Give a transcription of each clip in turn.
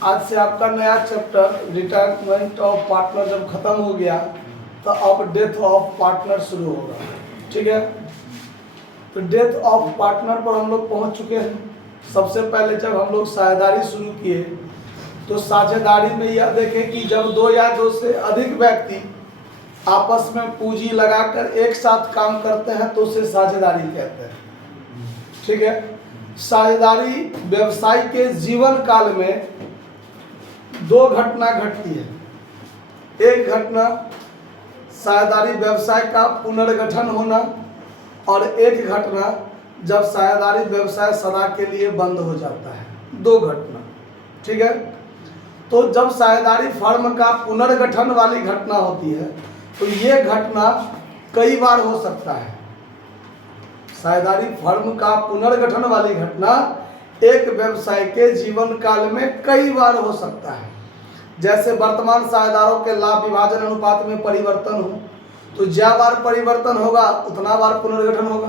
आज से आपका नया चैप्टर रिटायरमेंट ऑफ पार्टनर जब खत्म हो गया तो अब डेथ ऑफ पार्टनर शुरू होगा। ठीक है, तो डेथ ऑफ पार्टनर पर हम लोग पहुंच चुके हैं। सबसे पहले जब हम लोग साझेदारी शुरू किए तो साझेदारी में यह देखें कि जब दो या दो से अधिक व्यक्ति आपस में पूंजी लगाकर एक साथ काम करते हैं तो उसे साझेदारी कहते हैं। ठीक है, साझेदारी व्यवसाय के जीवन काल में दो घटना घटती है। एक घटना साझेदारी व्यवसाय का पुनर्गठन होना और एक घटना जब साझेदारी व्यवसाय सदा के लिए बंद हो जाता है। दो घटना। ठीक है, तो जब साझेदारी फर्म का पुनर्गठन वाली घटना होती है तो ये घटना कई बार हो सकता है। साझेदारी फर्म का पुनर्गठन वाली घटना एक व्यवसाय के जीवन काल में कई बार हो सकता है। जैसे वर्तमान साझेदारों के लाभ विभाजन अनुपात में परिवर्तन हो तो ज्या बार परिवर्तन होगा उतना बार पुनर्गठन होगा।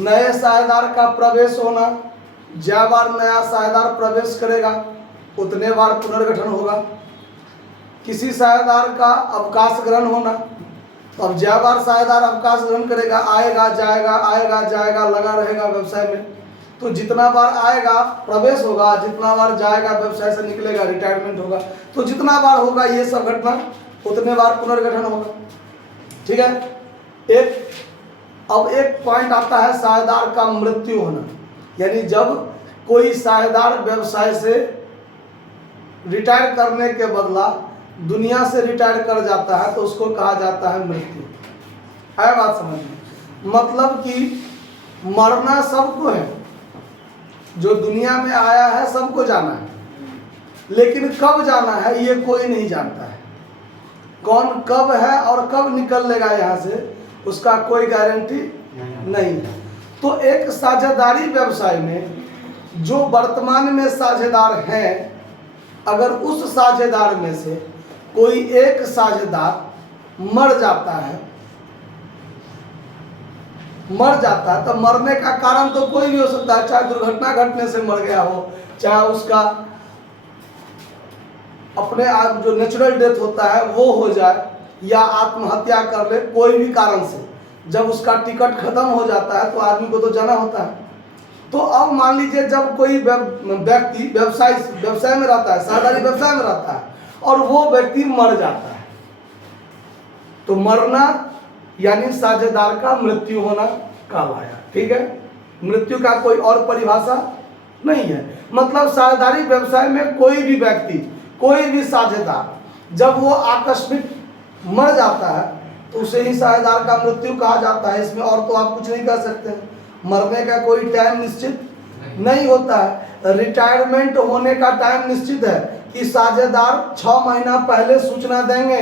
नए साझेदार का प्रवेश होना, ज्या बार नया साझेदार प्रवेश करेगा उतने बार पुनर्गठन होगा। किसी साझेदार का अवकाश ग्रहण होना, तो अब ज्या बार साझेदार अवकाश ग्रहण करेगा, आएगा जाएगा लगा रहेगा व्यवसाय में, तो जितना बार आएगा प्रवेश होगा, जितना बार जाएगा व्यवसाय से निकलेगा रिटायरमेंट होगा। तो जितना बार होगा ये सब घटना उतने बार पुनर्गठन होगा। ठीक है, अब एक पॉइंट आता है साझेदार का मृत्यु होना, यानी जब कोई साझेदार व्यवसाय से रिटायर करने के बदला दुनिया से रिटायर कर जाता है तो उसको कहा जाता है मृत्यु। है बात समझ में? मतलब कि मरना सबको है, जो दुनिया में आया है सबको जाना है, लेकिन कब जाना है ये कोई नहीं जानता है। कौन कब है और कब निकल लेगा यहाँ से उसका कोई गारंटी नहीं है। तो एक साझेदारी व्यवसाय में जो वर्तमान में साझेदार हैं, अगर उस साझेदार में से कोई एक साझेदार मर जाता है तो मरने का कारण तो कोई भी हो सकता है, चाहे दुर्घटना घटने से मर गया हो, चाहे उसका अपने आप जो नेचुरल डेथ होता है वो हो जाए, या आत्महत्या कर ले कोई भी कारण से। जब उसका टिकट खत्म हो जाता है तो आदमी को तो जाना होता है। तो अब मान लीजिए जब कोई व्यक्ति व्यवसाय में रहता है, साझेदारी व्यवसाय में रहता है और वो व्यक्ति मर जाता है, तो मरना यानी साझेदार का मृत्यु होना कहलाया। ठीक है, मृत्यु का कोई और परिभाषा नहीं है। मतलब साझेदारी व्यवसाय में कोई भी व्यक्ति, कोई भी साझेदार जब वो आकस्मिक मर जाता है तो उसे ही साझेदार का मृत्यु कहा जाता है। इसमें और तो आप कुछ नहीं कर सकते। मरने का कोई टाइम निश्चित नहीं होता है। रिटायरमेंट होने का टाइम निश्चित है कि साझेदार 6 महीना पहले सूचना देंगे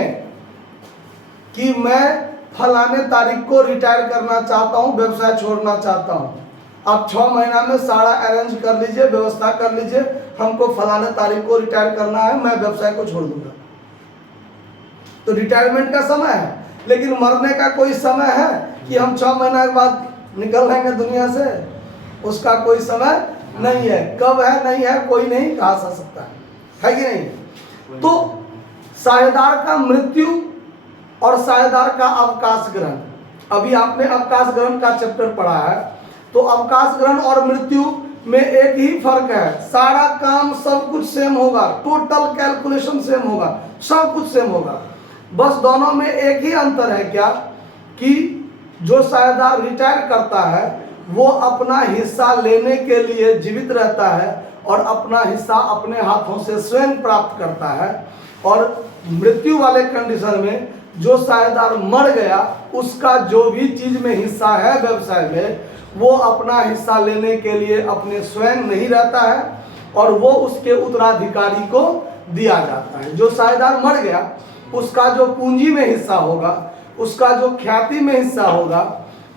कि मैं फलाने तारीख को रिटायर करना चाहता हूँ, व्यवसाय छोड़ना चाहता हूँ। आप 6 महीना में सारा अरेंज कर लीजिए, व्यवस्था कर लीजिए, हमको फलाने तारीख को रिटायर करना है, मैं व्यवसाय को छोड़ दूंगा। तो रिटायरमेंट का समय है, लेकिन मरने का कोई समय है कि हम 6 महीना के बाद निकल जाएंगे दुनिया से, उसका कोई समय नहीं है। कब है नहीं है कोई नहीं कहा जा सकता है कि नहीं? तो साझेदार का मृत्यु और साझेदार का अवकाश ग्रहण, अभी आपने अवकाश ग्रहण का चैप्टर पढ़ा है, तो अवकाश ग्रहण और मृत्यु में एक ही फर्क है, सारा काम सब कुछ सेम होगा, टोटल कैलकुलेशन सेम होगा, सब कुछ सेम होगा। बस दोनों में एक ही अंतर है क्या कि जो साझेदार रिटायर करता है वो अपना हिस्सा लेने के लिए जीवित रहता है और अपना हिस्सा अपने हाथों से स्वयं प्राप्त करता है, और मृत्यु वाले कंडीशन में जो साझेदार मर गया उसका जो भी चीज में हिस्सा है व्यवसाय में वो अपना हिस्सा लेने के लिए अपने स्वयं नहीं रहता है और वो उसके उत्तराधिकारी को दिया जाता है। जो साझेदार मर गया उसका जो पूंजी में हिस्सा होगा, उसका जो ख्याति में हिस्सा होगा,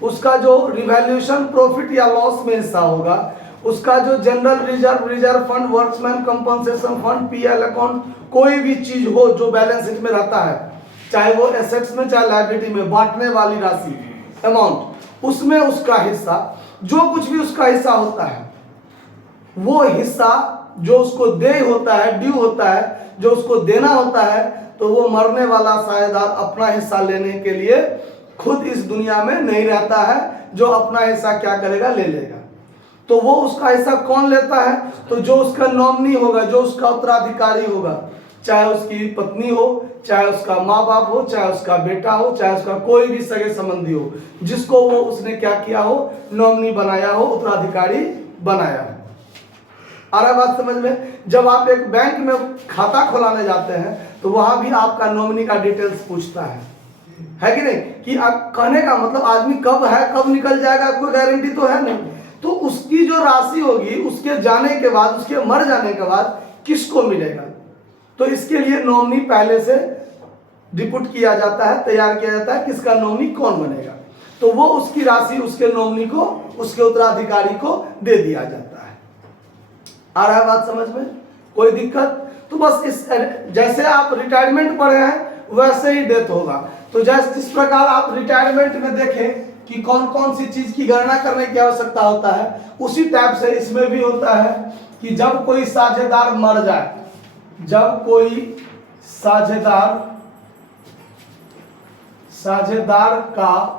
उसका जो रिवैल्यूएशन प्रॉफिट या लॉस में हिस्सा होगा, उसका जो general reserve fund, workmen compensation fund, PL account, कोई भी चीज हो जो बैलेंस शीट में रहता है, चाहे वो एसेट्स में चाहे लायबिलिटी में, बांटने वाली राशि अमाउंट, उसमें उसका हिस्सा, जो कुछ भी उसका हिस्सा होता है वो हिस्सा जो उसको दे होता है, ड्यू होता है, जो उसको देना होता है, तो वो मरने वाला साझेदार अपना हिस्सा लेने के लिए खुद इस दुनिया में नहीं रहता है। जो अपना हिस्सा क्या करेगा, ले लेगा। तो वो उसका हिस्सा कौन लेता है, तो जो उसका नॉमिनी होगा, जो उसका उत्तराधिकारी होगा, चाहे उसकी पत्नी हो, चाहे उसका माँ बाप हो, चाहे उसका बेटा हो, चाहे उसका कोई भी सगे संबंधी हो, जिसको वो उसने क्या किया हो, नॉमिनी बनाया हो, उत्तराधिकारी बनाया हो। आ रहा बात समझ में? जब आप एक बैंक में खाता खुलाने जाते हैं तो वहां भी आपका नॉमिनी का डिटेल्स पूछता है कि नहीं? कि आप कहने का मतलब आदमी कब है, कब निकल जाएगा, कोई गारंटी तो है नहीं। तो उसकी जो राशि होगी उसके जाने के बाद, उसके मर जाने के बाद किसको मिलेगा, तो इसके लिए नॉमिनी पहले से डिपुट किया जाता है, तैयार किया जाता है, किसका नॉमिनी कौन बनेगा। तो वो उसकी राशि उसके नॉमिनी को, उसके उत्तराधिकारी को दे दिया जाता है। आ रहा है बात समझ में? कोई दिक्कत? तो बस इस जैसे आप रिटायरमेंट पढ़े हैं वैसे ही डेथ होगा। तो जैसे जिस प्रकार आप रिटायरमेंट में देखें कि कौन कौन सी चीज की गणना करने की आवश्यकता होता है, उसी टाइप से इसमें भी होता है कि जब कोई साझेदार मर जाए, जब कोई साझेदार का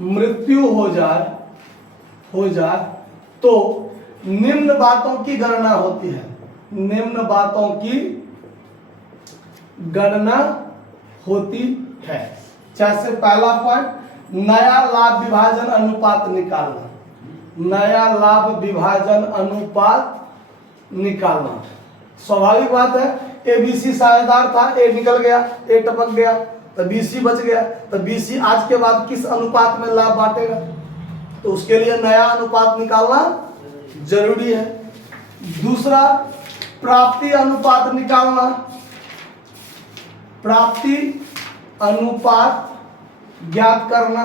मृत्यु हो जाए तो निम्न बातों की गणना होती है। निम्न बातों की गणना होती है। जैसे पहला पॉइंट, नया लाभ विभाजन अनुपात निकालना। नया लाभ विभाजन अनुपात निकालना स्वाभाविक बात है। ABC साझेदार था, A निकल गया, A टपक गया, तो BC बच गया। तो BC आज के बाद किस अनुपात में लाभ बांटेगा, तो उसके लिए नया अनुपात निकालना जरूरी है। दूसरा, प्राप्ति अनुपात निकालना। प्राप्ति अनुपात ज्ञात करना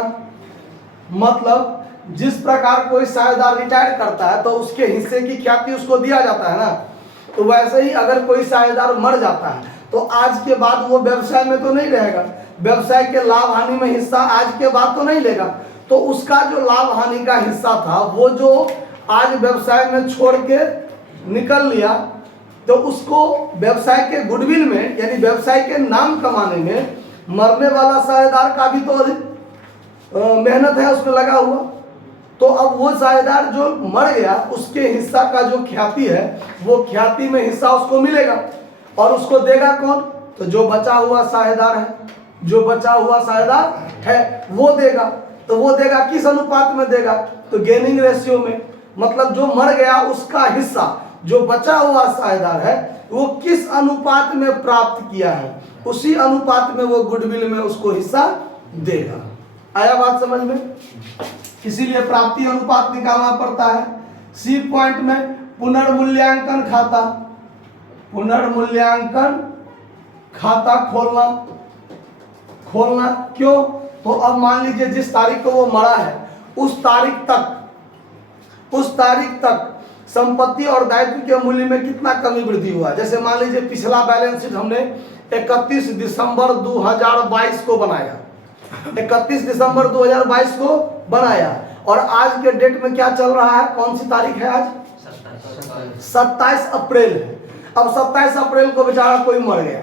मतलब जिस प्रकार कोई साझेदार रिटायर करता है तो उसके हिस्से की ख्याति उसको दिया जाता है ना, तो वैसे ही अगर कोई साझेदार मर जाता है तो आज के बाद वो व्यवसाय में तो नहीं रहेगा, व्यवसाय के लाभ हानि में हिस्सा आज के बाद तो नहीं लेगा। तो उसका जो लाभ हानि का हिस्सा था वो जो आज व्यवसाय में छोड़ के निकल लिया, तो उसको व्यवसाय के गुडविल में यानी व्यवसाय के नाम कमाने में मरने वाला साझेदार का भी तो मेहनत है उसमें लगा हुआ। तो अब वो साझेदार जो मर गया उसके हिस्सा का जो ख्याति है वो ख्याति में हिस्सा उसको मिलेगा। और उसको देगा कौन, तो जो बचा हुआ साझेदार है, जो बचा हुआ साझेदार है वो देगा। तो वो देगा किस अनुपात में देगा, तो गेनिंग रेशियो में। मतलब जो मर गया उसका हिस्सा जो बचा हुआ साझेदार है वो किस अनुपात में प्राप्त किया है, उसी अनुपात में वो गुडविल में उसको हिस्सा देगा। आया बात समझ में? इसीलिए प्राप्ति अनुपात निकालना पड़ता है। सी पॉइंट में पुनर्मूल्यांकन खाता। पुनर्मूल्यांकन खाता खोलना क्यों, तो अब मान लीजिए जिस तारीख को वो मरा है उस तारीख तक संपत्ति और दायित्व के मूल्य में कितना कमी वृद्धि हुआ। जैसे मान लीजिए पिछला बैलेंस शीट हमने 31 दिसंबर 2022 को बनाया, 31 दिसंबर 2022 को बनाया, और आज के डेट में क्या चल रहा है, कौन सी तारीख है आज, 27 अप्रैल है। अब 27 अप्रैल को बेचारा कोई मर गया,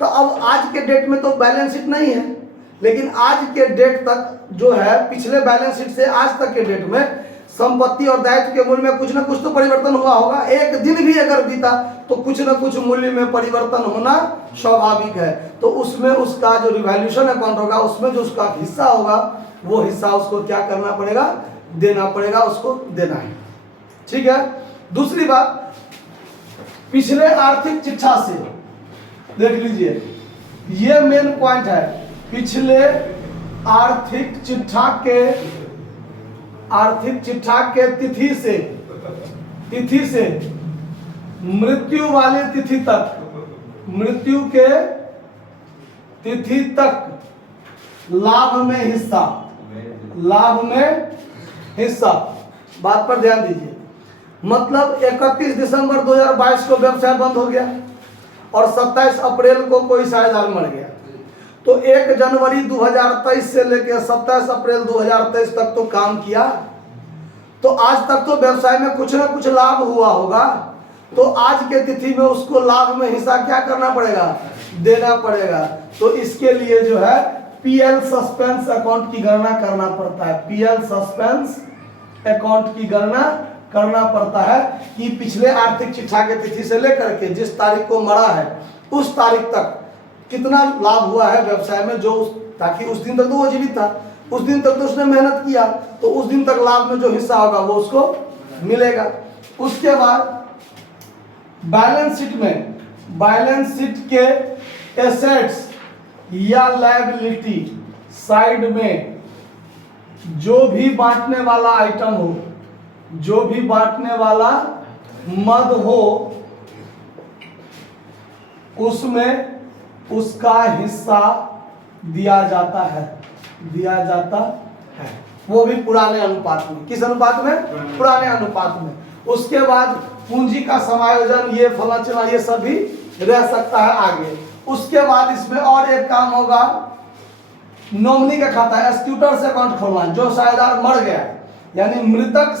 तो अब आज के डेट में तो बैलेंस शीट नहीं है, लेकिन आज के डेट तक जो है पिछले बैलेंस शीट से आज तक के डेट में संपत्ति और दायित्व के मूल्य में कुछ ना कुछ तो परिवर्तन हुआ होगा। एक दिन भी अगर बीता तो कुछ ना कुछ मूल्य में परिवर्तन होना स्वाभाविक है। तो उसमें उसका जो रिवैल्यूएशन अकाउंट होगा उसमें जो उसका हिस्सा होगा वो हिस्सा उसको क्या करना पड़ेगा, देना पड़ेगा, उसको देना है। ठीक है। दूसरी बात, पिछले आर्थिक चिट्ठा से देख लीजिए, ये मेन पॉइंट है। पिछले आर्थिक चिट्ठा के तिथि से मृत्यु वाली तिथि तक, मृत्यु के तिथि तक लाभ में हिस्सा, बात पर ध्यान दीजिए। मतलब 31 दिसंबर 2022 को व्यवसाय बंद हो गया और 27 अप्रैल को कोई साझेदार मर गया, तो 1 जनवरी 2023 से लेकर 27 अप्रैल 2023 तक तो काम किया। तो आज तक तो व्यवसाय में कुछ ना कुछ लाभ हुआ होगा, तो आज के तिथि में उसको लाभ में हिस्सा क्या करना पड़ेगा, देना पड़ेगा। तो इसके लिए जो है पीएल सस्पेंस अकाउंट की गणना करना पड़ता है। पीएल सस्पेंस अकाउंट की गणना करना पड़ता है कि पिछले आर्थिक चिट्ठा के तिथि से लेकर के जिस तारीख को मरा है उस तारीख तक कितना लाभ हुआ है व्यवसाय में, जो ताकि उस दिन तक तो वो जीवित था, उस दिन तक तो उसने मेहनत किया, तो उस दिन तक लाभ में जो हिस्सा होगा वो उसको मिलेगा। उसके बाद बैलेंस शीट में, बैलेंस शीट के एसेट्स या लायबिलिटी साइड में जो भी बांटने वाला आइटम हो, जो भी बांटने वाला मद हो, उसमें उसका हिस्सा दिया जाता है, दिया जाता है, वो भी पुराने अनुपात में। किस अनुपात में? पुराने अनुपात में। उसके बाद पूंजी का समायोजन, ये फलाना ये सब भी रह सकता है आगे। उसके बाद इसमें और एक काम होगा, नॉमिनी का खाता, एस्क्यूटर से अकाउंट खोलना। जो साझेदार मर गया, यानी मृतक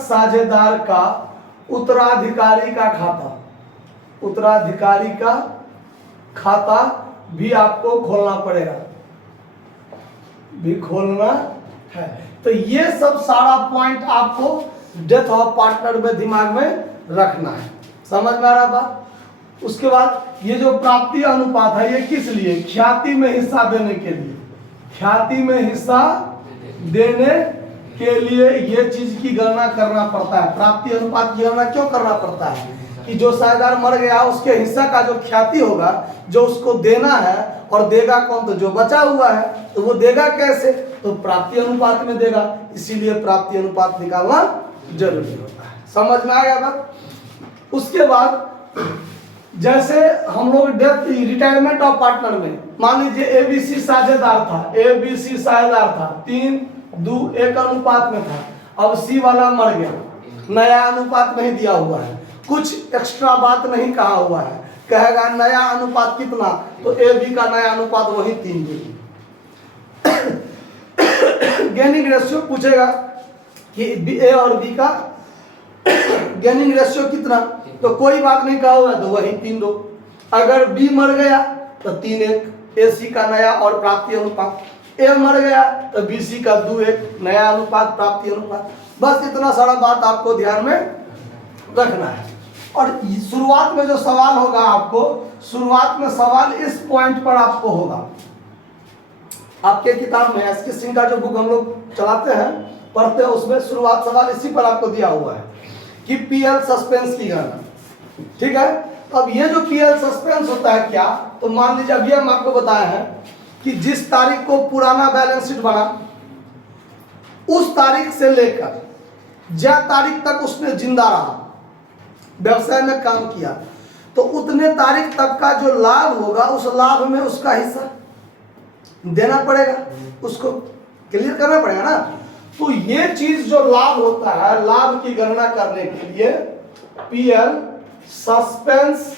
साझेदार का उत्तराधिकारी का खाता, उत्तराधिकारी का खाता भी आपको खोलना पड़ेगा, भी खोलना है। तो ये सब सारा पॉइंट आपको डेथ ऑफ पार्टनर में दिमाग में रखना है। समझ में आ रहा बात? उसके बाद ये जो प्राप्ति अनुपात है, ये किस लिए? ख्याति में हिस्सा देने के लिए, ख्याति में हिस्सा देने के लिए ये चीज की गणना करना पड़ता है। प्राप्ति अनुपात की गणना क्यों करना पड़ता है? कि जो साझेदार मर गया उसके हिस्सा का जो ख्याति होगा, जो उसको देना है, और देगा कौन? तो जो बचा हुआ है, तो वो देगा कैसे? तो प्राप्ति अनुपात में देगा। इसीलिए प्राप्ति अनुपात निकालना जरूरी होता है। समझ में आ गया बात? उसके बाद जैसे हम लोग डेथ रिटायरमेंट ऑफ पार्टनर में, मान लीजिए एबीसी साझेदार था, एबीसी साझेदार था, 3:1 अनुपात में था। अब सी वाला मर गया, नया अनुपात नहीं दिया हुआ है, कुछ एक्स्ट्रा बात नहीं कहा हुआ है, कहेगा नया अनुपात कितना, तो ए बी का नया अनुपात वही 3:2। गेनिंग रेशियो पूछेगा कि ए और बी का गेनिंग रेशियो कितना, तो कोई बात नहीं कहा हुआ है, तो वही 3:2। अगर बी मर गया तो 3:1 ए सी का नया और प्राप्ति अनुपात, ए मर गया तो बी सी का 2:1 नया अनुपात प्राप्ति अनुपात। बस इतना सारा बात आपको ध्यान में रखना है। और शुरुआत में जो सवाल होगा आपको, शुरुआत में सवाल इस पॉइंट पर आपको होगा। आपके किताब में एस के सिंह का जो बुक हम लोग चलाते हैं, पढ़ते हैं, उसमें शुरुआत सवाल इसी पर आपको दिया हुआ है कि पीएल सस्पेंस की गणना। ठीक है, अब ये जो पीएल सस्पेंस होता है क्या, तो मान लीजिए अभी हम आपको बताए हैं कि जिस तारीख को पुराना बैलेंस शीट बना, उस तारीख से लेकर ज्या तारीख तक उसने जिंदा रहा, व्यवसाय में काम किया, तो उतने तारीख तक का जो लाभ होगा, उस लाभ में उसका हिस्सा देना पड़ेगा, उसको क्लियर करना पड़ेगा ना। तो ये चीज जो लाभ होता है, लाभ की गणना करने के लिए पीएल सस्पेंस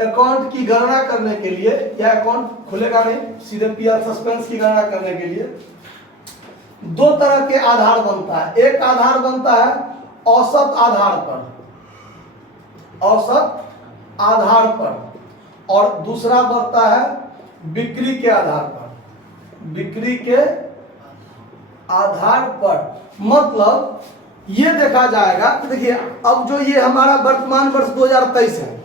अकाउंट की गणना करने के लिए, यह अकाउंट खुलेगा नहीं, सीधे पीएल सस्पेंस की गणना करने के लिए दो तरह के आधार बनता है। एक आधार बनता है औसत आधार पर, औसत आधार पर, और दूसरा बनता है बिक्री के आधार पर, बिक्री के आधार पर। मतलब ये देखा जाएगा कि देखिए, अब जो ये हमारा वर्तमान वर्ष 2023 है,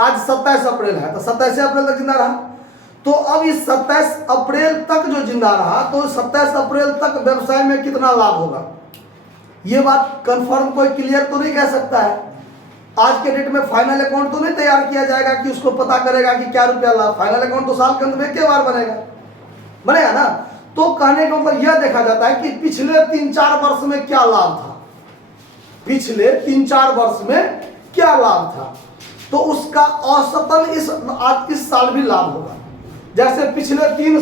आज 27 अप्रैल है, तो 27 अप्रैल तक जिंदा रहा, तो अब इस 27 अप्रैल तक जो जिंदा रहा, तो 27 अप्रैल तक व्यवसाय में कितना लाभ होगा, ये बात कंफर्म कोई क्लियर तो नहीं कह सकता है। आज के डेट में फाइनल अकाउंट तो नहीं तैयार किया जाएगा कि उसको पता करेगा कि क्या रुपया लाभ। फाइनल अकाउंट तो साल के अंत में एक बार बनेगा ना। तो कहने का मतलब यह देखा जाता है कि पिछले 3-4 वर्ष में क्या लाभ था, पिछले 3-4 वर्ष में क्या लाभ था, तो उसका औसतन इस साल भी लाभ होगा। जैसे पिछले 3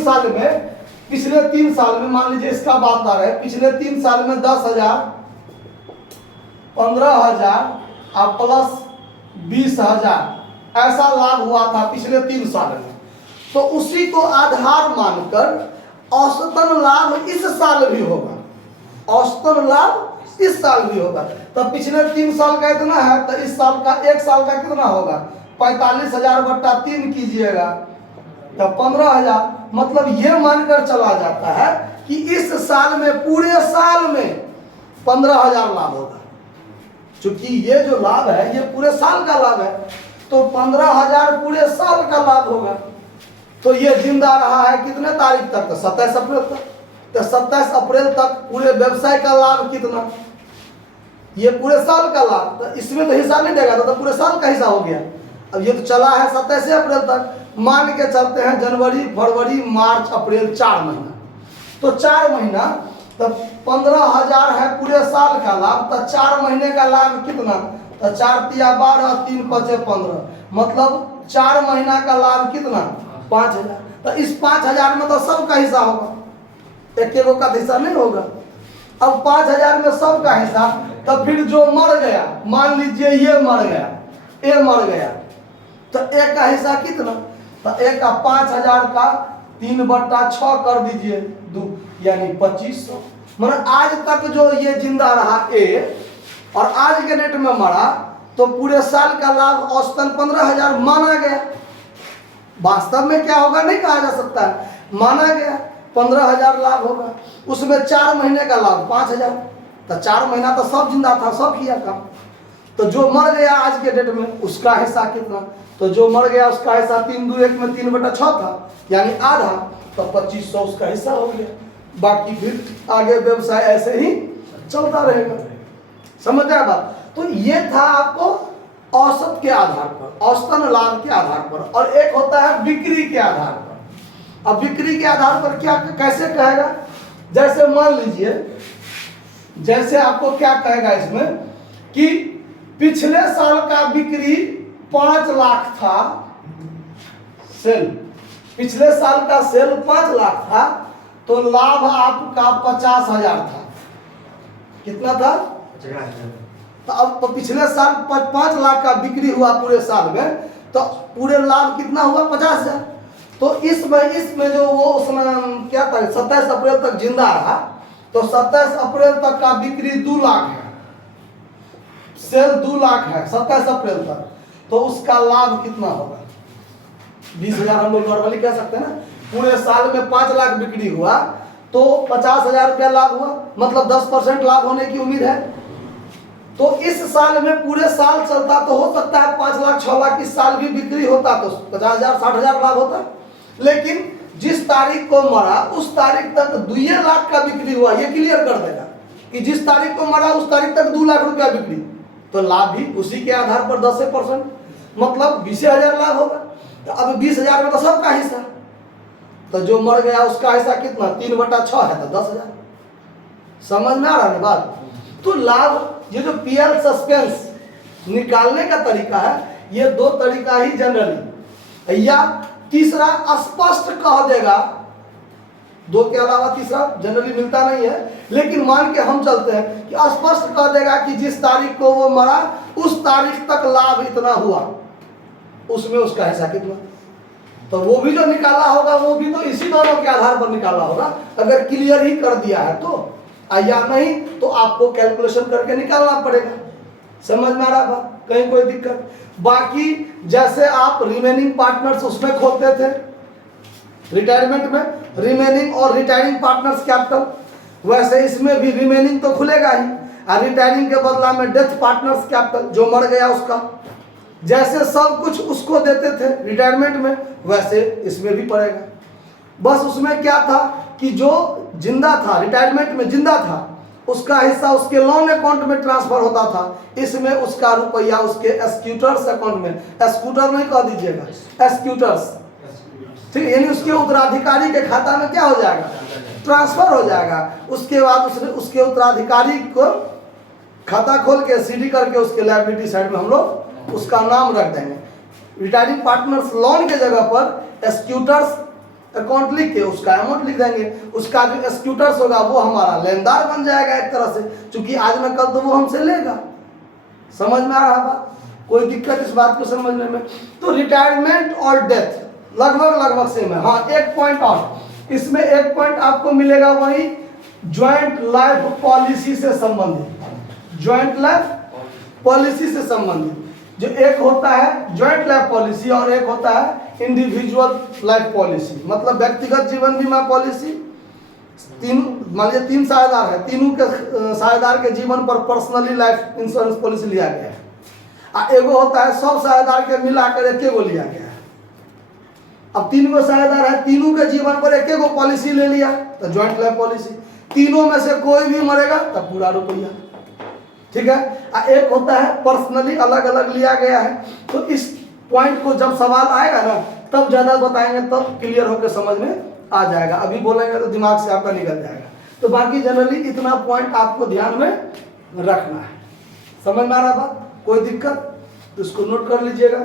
साल में मान लीजिए इसका बात आ रहा है, पिछले 3 साल में 10,000, 15,000 और प्लस 20,000 ऐसा लाभ हुआ था पिछले 3 साल में। तो उसी को आधार मानकर औसतन लाभ इस साल भी होगा, औसतन लाभ इस साल भी होगा। तो पिछले 3 साल का इतना है, तो इस साल का 1 साल का कितना होगा? 45,000 बट्टा 3 कीजिएगा तो 15,000। मतलब ये मानकर चला जाता है कि इस साल में, पूरे साल में 15,000 लाभ होगा। क्योंकि ये जो लाभ है ये पूरे साल का लाभ है, तो 15,000 पूरे साल का लाभ होगा। तो ये जिंदा रहा है कितने तारीख तक? तो 27 अप्रैल तक। तो 27 अप्रैल तक पूरे व्यवसाय का लाभ कितना? ये पूरे साल का लाभ। तो इसमें तो हिस्सा नहीं देगा, तो पूरे साल का हिस्सा हो गया। अब ये तो चला है 27 अप्रैल तक, मान के चलते हैं जनवरी, फरवरी, मार्च, अप्रैल, 4 महीना। तो 4 महीना, तो 15,000 है पूरे साल का लाभ। तो 4 महीने का लाभ कितना? तो 4 तिया 12, 3 पचे 15, मतलब 4 महीना का लाभ कितना? 5,000। तो इस 5,000 में तो सबका हिस्सा होगा, एक एक का हिस्सा नहीं होगा। अब 5,000 में सबका हिस्सा, तो फिर जो मर गया, मान लीजिए ये मर गया, ये मर गया, तो एक का हिस्सा कितना? तो एक का 5,000 का 3/6 कर दीजिए 2, यानी 2,500। मतलब आज तक जो ये जिंदा रहा ए, और आज के डेट में मरा, तो पूरे साल का लाभ औसतन 15,000 माना गया। वास्तव में क्या होगा नहीं कहा जा सकता है, माना गया 15,000 लाभ होगा। उसमें 4 महीने का लाभ 5,000। तो 4 महीना तो सब जिंदा था, सब किया काम। तो जो मर गया आज के डेट में, उसका हिस्सा कितना? तो जो मर गया उसका हिस्सा 3 2 1 में 3/6 था, यानी आधा। तो 2,500 उसका हिस्सा हो गया। बाकी फिर आगे व्यवसाय ऐसे ही चलता रहेगा। समझ आया बात? तो ये था आपको औसत के आधार पर, औसतन लाभ के आधार पर, और एक होता है बिक्री के आधार पर। अब बिक्री के आधार पर क्या कैसे कहेगा? जैसे मान लीजिए, जैसे आपको क्या कहेगा इसमें कि पिछले साल का बिक्री 5 लाख था, सेल, पिछले साल का सेल 5 लाख था, तो लाभ आपका 50,000 था। कितना था? तो अब तो पिछले साल 5 लाख का बिक्री हुआ पूरे साल में, तो पूरे लाभ कितना हुआ? 50,000। तो इसमें जो वो उसमें क्या था, 27 अप्रैल तक जिंदा रहा, तो 27 अप्रैल तक का बिक्री 2 लाख है, सेल 2 लाख है 27 अप्रैल तक, तो उसका लाभ कितना होगा? 20,000 हम लोग नॉर्मली कह सकते हैं ना। पूरे साल में 5 लाख बिक्री हुआ, तो 50,000 रुपया लाभ हुआ, मतलब 10% लाभ होने की उम्मीद है। तो इस साल में पूरे साल चलता तो हो सकता है 5 लाख 6 लाख इस साल भी बिक्री होता, तो 50,000 60,000 लाभ होता। लेकिन जिस तारीख को मरा उस तारीख तक 2 लाख का बिक्री हुआ, ये क्लियर कर देगा कि जिस तारीख को मरा उस तारीख तक 2 लाख रुपया बिक्री, तो लाभ भी उसी के आधार पर 10%, मतलब 20,000 लाभ होगा। तो अब 20,000 में तो सबका हिस्सा, तो जो मर गया उसका हिस्सा कितना? 3/6 है, तो 10,000। समझ में आ रहा है बात? तो लाभ, ये जो पीएल सस्पेंस निकालने का तरीका है, ये 2 तरीका ही जनरली, या तीसरा स्पष्ट कह देगा। 2 के अलावा तीसरा जनरली मिलता नहीं है, लेकिन मान के हम चलते हैं कि स्पष्ट कह देगा कि जिस तारीख को वो मरा उस तारीख तक लाभ इतना हुआ, उसमें उसका हिस्सा कितना। तो वो भी जो निकाला होगा वो भी तो इसी दोनों के आधार पर निकाला होगा, अगर क्लियर ही कर दिया है तो, या नहीं तो आपको कैलकुलेशन करके निकालना पड़ेगा। समझ में आ रहा था? कहीं कोई दिक्कत? बाकी जैसे आप रिमेनिंग पार्टनर्स उसमें खोलते थे रिटायरमेंट में, रिमेनिंग और रिटायरिंग पार्टनर्स कैपिटल, वैसे इसमें भी रिमेनिंग तो खुलेगा ही, और रिटायरिंग के बदला में डेथ पार्टनर्स कैपिटल, जो मर गया उसका, जैसे सब कुछ उसको देते थे रिटायरमेंट में, वैसे इसमें भी पड़ेगा। बस उसमें क्या था कि जो जिंदा था, रिटायरमेंट में जिंदा था, उसका हिस्सा उसके लोन अकाउंट में ट्रांसफर होता था, इसमें उसका रुपया उसके एस्क्यूटर्स अकाउंट में, स्कूटर नहीं कह दीजिएगा, एस्क्यूटर्स, ठीक, यानी उसके उत्तराधिकारी के खाता में क्या हो जाएगा? ट्रांसफर हो जाएगा। उसके बाद उसके उत्तराधिकारी को खाता खोल के सीडी करके उसके लायबिलिटी साइड में हम लोग उसका नाम रख देंगे। रिटायरिंग पार्टनर्स लोन के जगह पर एस्क्यूटर्स अकाउंट लिख के उसका अमाउंट लिख देंगे। उसका जो एस्क्यूटर्स होगा वो हमारा लेनदार बन जाएगा एक तरह से, क्योंकि आज न कल तो वो हमसे लेगा। समझ में आ रहा बात? कोई दिक्कत इस बात को समझने में? तो रिटायरमेंट और डेथ लगभग सेम है। हाँ, एक पॉइंट और, इसमें एक पॉइंट आपको मिलेगा वही ज्वाइंट लाइफ पॉलिसी से संबंधित, ज्वाइंट लाइफ पॉलिसी से संबंधित। जो एक होता है ज्वाइंट लाइफ पॉलिसी और एक होता है इंडिविजुअल लाइफ पॉलिसी, मतलब व्यक्तिगत जीवन बीमा पॉलिसी। तीन मान लीजिए 3 साझेदार है, तीनों के साझेदार के जीवन पर पर्सनली लाइफ इंश्योरेंस पॉलिसी लिया गया है। एगो होता है सब साझेदार के मिलाकर एक गो लिया गया है। अब 3 गो साझेदार है, तीनों के जीवन पर एक गो पॉलिसी ले लिया तो ज्वाइंट लाइफ पॉलिसी। तीनों में से कोई भी मरेगा तब पूरा रुपया, ठीक है। एक होता है पर्सनली अलग अलग लिया गया है। तो इस पॉइंट को जब सवाल आएगा ना तब ज्यादा बताएंगे, तब क्लियर होकर समझ में आ जाएगा। अभी बोलेंगे तो दिमाग से आपका निकल जाएगा। तो बाकी जनरली इतना पॉइंट आपको ध्यान में रखना है। समझ में आ रहा बात? कोई दिक्कत तो इसको नोट कर लीजिएगा।